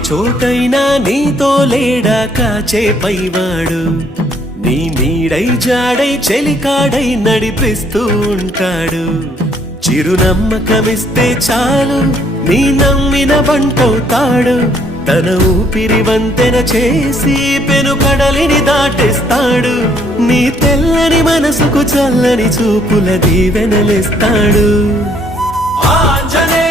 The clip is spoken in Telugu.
చోటైనా నీతో లేడా కాచే పైవాడు నీ నీడై జాడై చెలికాడై నడిపిస్తూ ఉంటాడు చిరునమ్మకమిస్తే చాలు నీ నమ్మిన బంటవుతాడు తన ఊపిరి వంతెన చేసి పెను కడలిని దాటేస్తాడు నీ తెల్లని మనసుకు చల్లని చూపుల దీవెనలిస్తాడు ఆంజనేయ